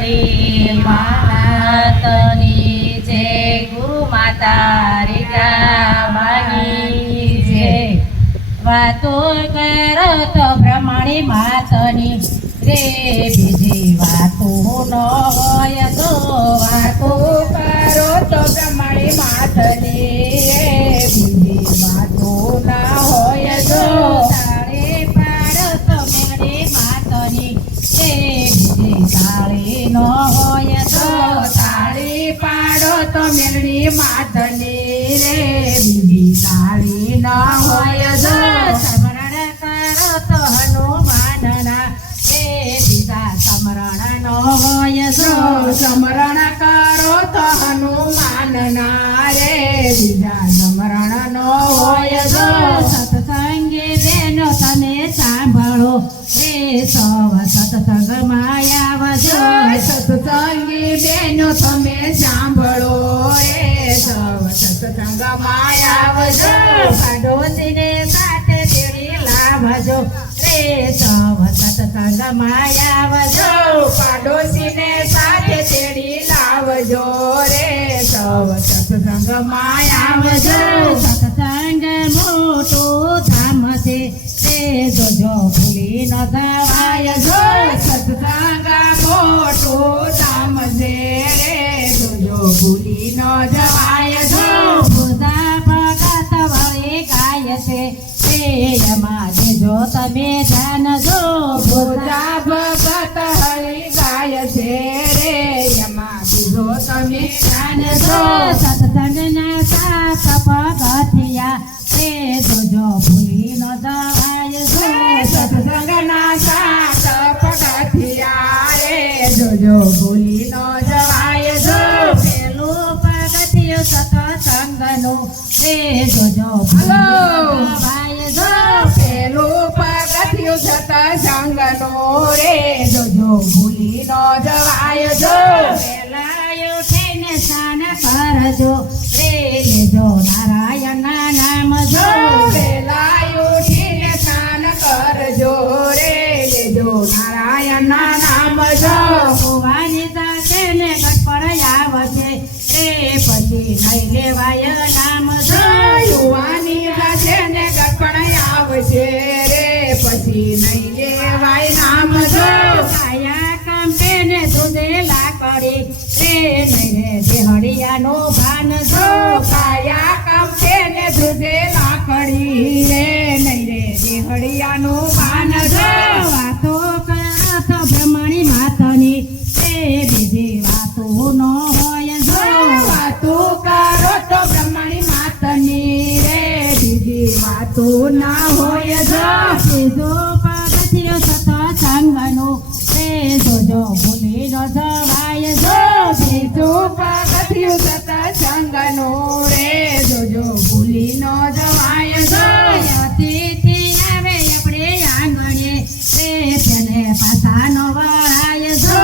મેલડી માતની જય ગુરુ માતા રીટાબાની જય વાતો કરો તો બ્રહ્મણી માતની રે બીજી વાતો ન હોય તો વાતો કરો તો બ્રહ્મણી માતની રે બીજી વાતો ના હોય તો તાળે પાડો તો મેળી માતની રે બીજી તાળી ન હોય તો તાળી પાડો તો મેળી માતની રે બીજી તાળી ન હોય તો સ્મરણ કરો તો હનુમાનના રે બીજા સ્મરણ ન હોય તો સ્મરણ કરો તો હનુમાનના રે બીજા સ્મરણ ન હોય તો સત્સંગી બેનો તમે સાંભળો રે સૌ સત્સંગમાં આવજો સત્સંગી બેનો તમે સાંભળો રે સૌ સત્સંગમાં આવજો પાડોશીને સાથે તેડી લાવજો રે સૌ સત્સંગમાં આવજો પાડોશીને સાથે તેડી લાવજો રે સૌ સત્સંગમાં આવજો સત્સંગ મોટું ધામ છે રે જોજો ભૂલી ન જવાય જો સત્સંગ મોટું ધામ છે રે જોજો ભૂલી ન જવાય જો પૂજા ભગત વળી ગાય છે રે એમાં દેજો તમે ધ્યાન જો પૂજા ભગત હળી ગાય છે રે એમાં દેજો તમે ધ્યાન જો સત્સંગના સાત પગથિયા રે જોજો ભૂલી ન જવાય જો સત્સંગના સાત પગથિયા રે જોજો ભૂલી ન જવાય જો પેલું પગથિયું સત્સંગનું રે જોજો ભૂલી ન જવાય જો પેલું પગથિયું સત્સંગનું રે જોજો ભૂલી ન જવાય જો પેલા ઉઠીને સ્નાન કરજો રે લેજો નારાયણના નામ જો પેલા ઉઠીને સ્નાન કરજો રે લેજો નારાયણના નામ જો ભુવાની સાથે ને ગટપણ આવશે રે પછી નહીં લેવાય નામ જો યુવાની સાથે ને ગટપણ આવશે રે પછી નહીં લેવાય નામ જો કાયા કંપે ને દૂધે લાકડી રે નહીં રે દેહડિયાનો ભાન જો કાયા કંપે ને દૂધે લાકડી રે નહીં રે દેહડિયાનો ભાન જો વાતો કરો તો બ્રહ્મણી માતની રે બીજી વાતો ન હોય જો વાતો કરો તો બ્રહ્મણી માતની રે બીજી વાતો ના હોય જો ત્રીજો પગથિયું સત્સંગનું રે જોજો ભૂલી ન જવાય જો ત્રીજો પગથિયું સત્સંગનું રે જોજો ભૂલી ન જવાય જો અતિથિ આવે આપણે આંગણે રે તેને પાછા ન વળાય જો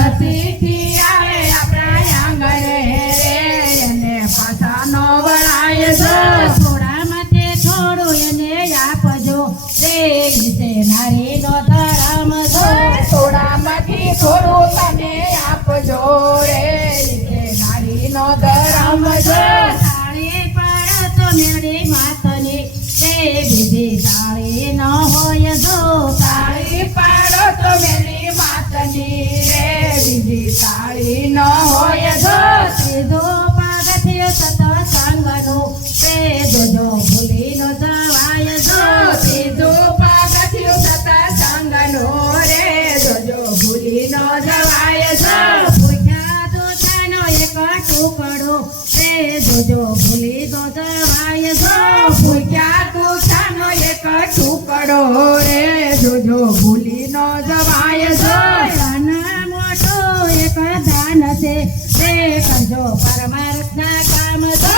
અતિથિ આવે આપણા આંગણે રે એને પાછા ન વળાય જો થોડામાંથી થોડું એને આપજો રે વિશે નારીનો ધર્મ જો થોડામાંથી થોડું તને આપજો રે વિશે નારીનો ધર્મ જો તાળી પાડો તો મેળી માતની રે બીજી તાળી ન હોય જો તાળી પાડો તો મેળી માતની રે બીજી તાળી ન હોય જો ત્રીજો પગથિયું સત્સંગનું રે જોજો ભૂલી ન જવાય જો ત્રીજો પગથિયું સત્સંગનું રે જોજો ભૂલી ન જવાય જો ભૂખ્યા દૂધાનો એક ટુકડો રે જોજો ભૂલી ન જવાય જો ભૂખ્યા દૂધાનો એક ટુકડો રે જોજો ભૂલી ન જવાય જો નાના મોટો એક દાન છે રે કરજો પરમાર્થના કામ જો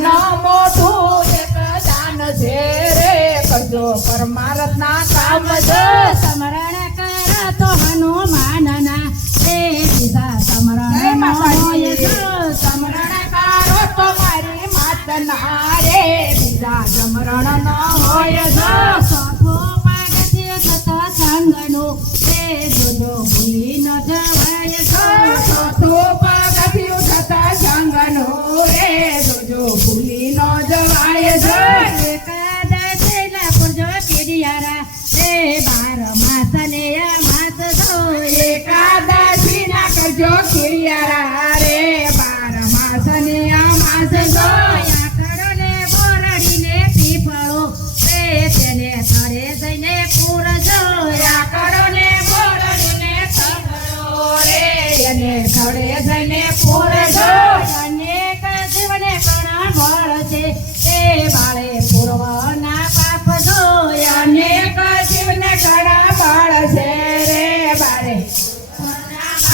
નાના મોટું એક દાન છે રે કરજો પરમાર્થના કામ જો સ્મરણ કરો તો હનુમાનના રે બીજા સ્મરણ ન હોય જો સ્મરણ કરો તો મારી માતના રે બીજા સ્મરણ ન હોય જો ચોથો પગથિયું સત્સંગનું રે જોજો ભૂલી ન જવાય જો ખીરિયારા રે 12 માસની અમાસ જો આકડોને બોરડીને પીપળો રે તેને તળે જઈને પૂરજો આકડોને બોરડીને પીપળો રે એને થડે જઈને પૂરજો અનેક જીવને ઘણા બળ છે તે બાળે પૂર્વના પાપ જોયા અનેક જીવને ઘણા બળ છે રે બારે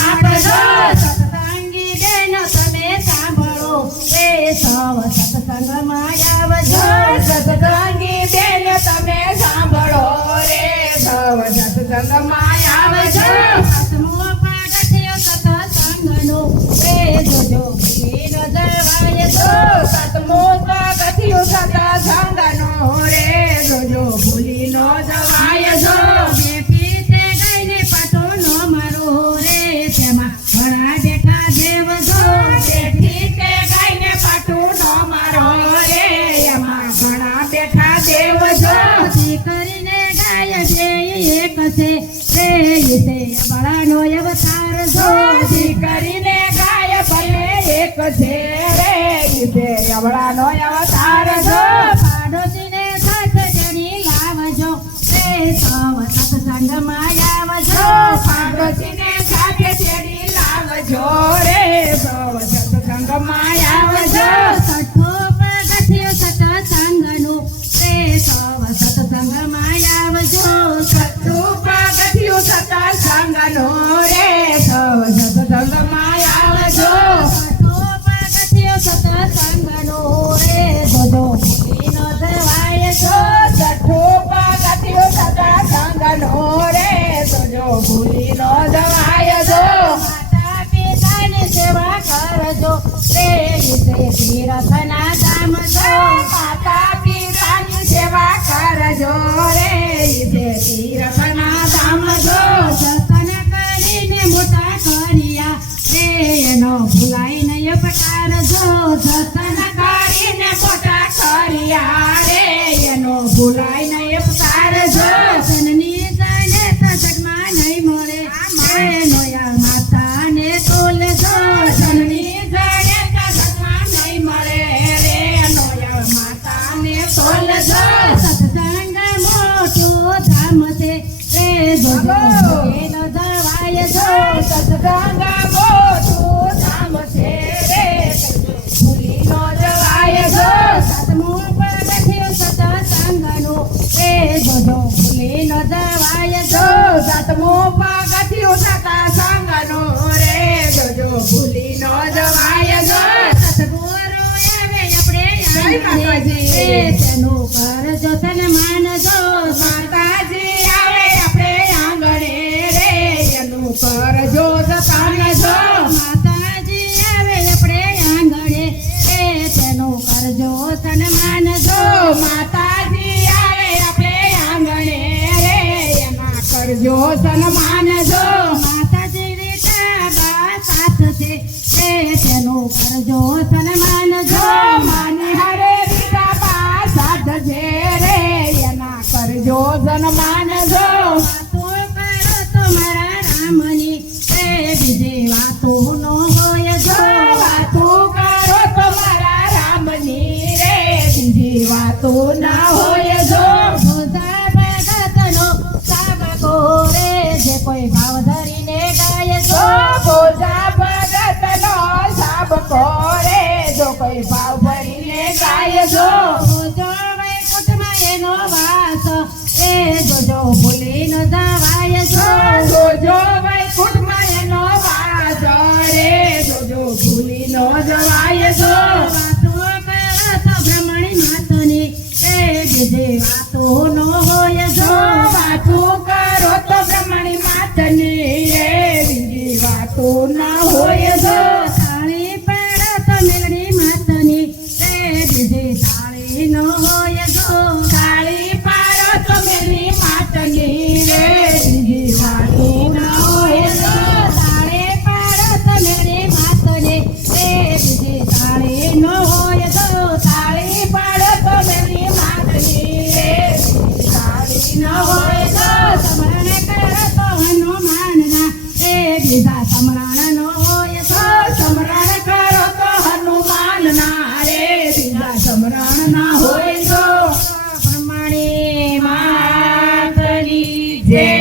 આપજો સત્સંગી બેનો તમે સાંભળો રે સૌ સત્સંગમાં આવજો સત્સંગી બેન તમે સાંભળો રે સૌ સત્સંગમાં આવજો આત્મો પાગથ્યો સત્સંગનો રે જોજો ભૂલીનો જળવાય જો સતમો પગથિયું સત્સંગનો રે જોજો ભૂલી નો જવાય જો બેઠી તે ગાયને પાટો નો મારો રે તેમાં ઘણા બેઠા દેવ જો તેથી તે ગાયને પાટું નો મારો રે એમાં ઘણા બેઠા દેવ જો કરીને ગાય બે એક છે રે તે બળાનો અવતાર જો જોજી કરીને ગાય ભલે એક છે રે ઈસે અવળાનો અવતાર જો પાડોશીને સાથે જણી લાવજો રે સૌ સત્સંગમાં આવજો પાડોશીને સાથે તેડી લાવજો રે સૌ સત્સંગમાં આવજો સઠ્ઠો પગથિયો સત્સંગનો રે સૌ સત્સંગમાં આવજો સત્તું પગથિયું સત્સંગનો રે સૌ સત્સંગમાં આવજો સઠ્ઠો પગથિયો સત્સંગનો રે જોજો ભૂલી ન જવાય જો છઠ્ઠું પગથિયું સત્સંગનો રે જોજો ભૂલી નો જવાય જો માતા પિતાની સેવા કરજો રે વિશે તીર્થના ધામ જો માતા પિતાની સેવા કરજો રે ઈસે તીર્થના ધામ જો સત્સંગ કરીને મોટા કર્યા રે એનો ભૂલાઈ નહીં પકાર જો સત્સંગ કરીને મોટા કર્યા રે એનો ભૂલાય નહીં ઉપકાર જો સનની જાણે તો જગમાં નહીં મળે રે નોયા માતાને તોલ જો જનની જડે કસમાં નહીં મળે રે નોય માતાને તોલ જો સત્સંગ મોટો ધામ છે રે જોજો એનો જવાય જો સત્સંગ મોટું ધામ છે રે ભૂલી નો જવાય જો સાતમો પગથિયું સત્સંગનો રે જોજો ભૂલી ન જવાય જો સાતમો પગથિયું સત્સંગનો રે જોજો ભૂલી નો જવાય જો સતગુરુ આવે આપણે જય માતાજી. રે તેનું કરજો સન્માન જો માતાજી આવે આપણે આંગણે રે એનું કરજો જતન જો માતાજી આવે આપણે આંગણે રે તેનું કરજો સન્માન જો માતાજી આવે આપણે આંગણે રે એમાં કરજો સન્માન જો માતાજી રીતા બા સાથ છે રે તેનું કરજો સન્માન જો માની હરે રીતા બા સાધ છે રે એના કરજો સન્માન જો વાતો કરો તો મારા રામની રે બીજી વાતો નો હોય જો વાતો કરો તમારા રામની રે બીજી વાતો ના હોય જો ભોજા ભગતનો સાબકો રે જે કોઈ ભાવ ધરીને ગાય જો જો ભોજા ભગતનો સાબકો રે જો કોઈ ભાવ ભરીને ગાય જો ભોજો વૈકુંઠમાં એનો વાસ રે જોજો ભૂલી ન જવાય જો જોજો વૈકુંઠમાં એનો વાસ રે જોજો ભૂલી નો જવાય જો વાતો કરો તો બ્રહ્મણી માતની રે બીજી વાતો નો હોય જો વાતો કરો તો બ્રહ્મણી માતની રે બીજી વાતો ના હોય જો તાળી પાડો તો મેળડી માતની રે બીજી તાળી ન હોય જો તાળી પાડો તો મેરી માતની રે બીજી વાતો ના હોય જો તાળી પાડો તો મેળડી માતની રે બીજી તાળી ન હોય જો તાળી પાડો તો મેરી માતની રે બીજી તાળી ના હોય જો સમરણ કરો તો હનુમાનના રે બીજા સમરણ ન છે